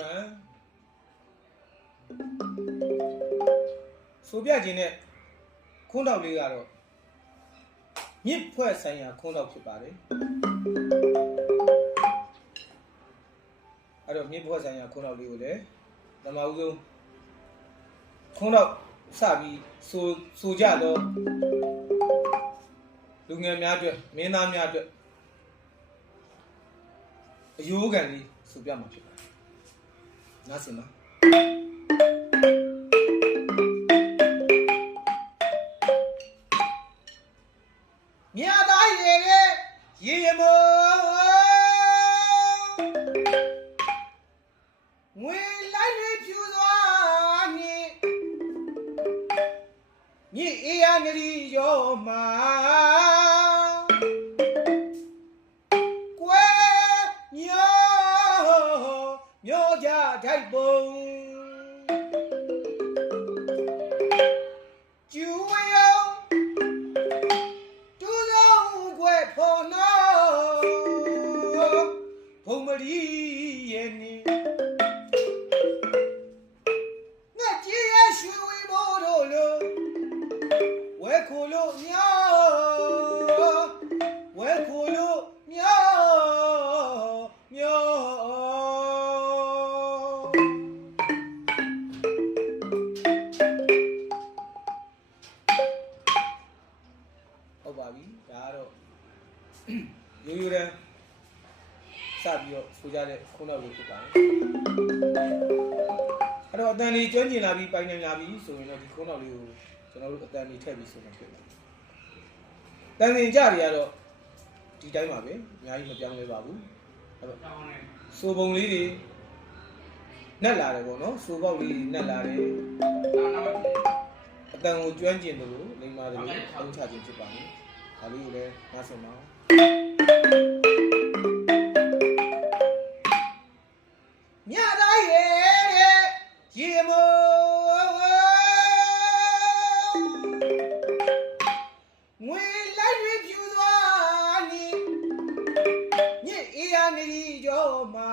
fan số bia gì nè không đau lì rồi nhịp phơi say nhà không đau chụp đấy ở đâu nhịp phơi say nhà không đau lì đấy làm sao dùng không đau sao bị số giá đóလူငယ်များအတွက်မင်းသားများအတွက်အယိုးကန်လေးဆိုပြမှာဖြစ်ပါတယ်။နားဆင်ပါမြတ်သားရေရေမောငွေလိုက်တွေဖြူစွာနေမြေအေးရနရီရောမှာထိုက်ပုံကျူဝယောတူဆုံးွယ်ဖော်နောဘုံမရီရဲ့နေငါကြည်ရရွှေဝေမိုးတို့လိုဝဲခိုလို့မြောဝဲခိုလို့မြောမြောရိုးရိုးတန်းစပြီးတော့ဆိုကြတဲ့ခုနောက်လေးဖြစ်ပါတယ်အဲ့တော့အတန်လေးကျွမ်းကျင်လာပြီးပိုင်နိုင်လာပြီးဆိုရင်တော့ဒီခုနောက်လေးကိုကျွန်တော်တို့အတန်လေးထည့်ပြီးဆိုမှဖြစ်ပါတယ်တန်စင်ကြတွေကတော့ဒီတိုင်းပါပဲအများကြီးမပြောင်းလဲပါဘူးအဲ့တော့ဆိုပုံလေးတွေနက်လာတယ်ပေါ့နော်ဆိုပေါက်လေးနက်လာတယ်အတန်ကိုကျွမ်းကျင်တယ်လို့လိမ္မာတယ်လို့အုံချခြင်းဖြစ်ပါတယ်ဒါလေးကိုလည်းနားဆင်ပါမြတ်သားရေရေမောငွေလိုက်တွေဖြူသွားနေညစ်အေးရနေကြောမှာ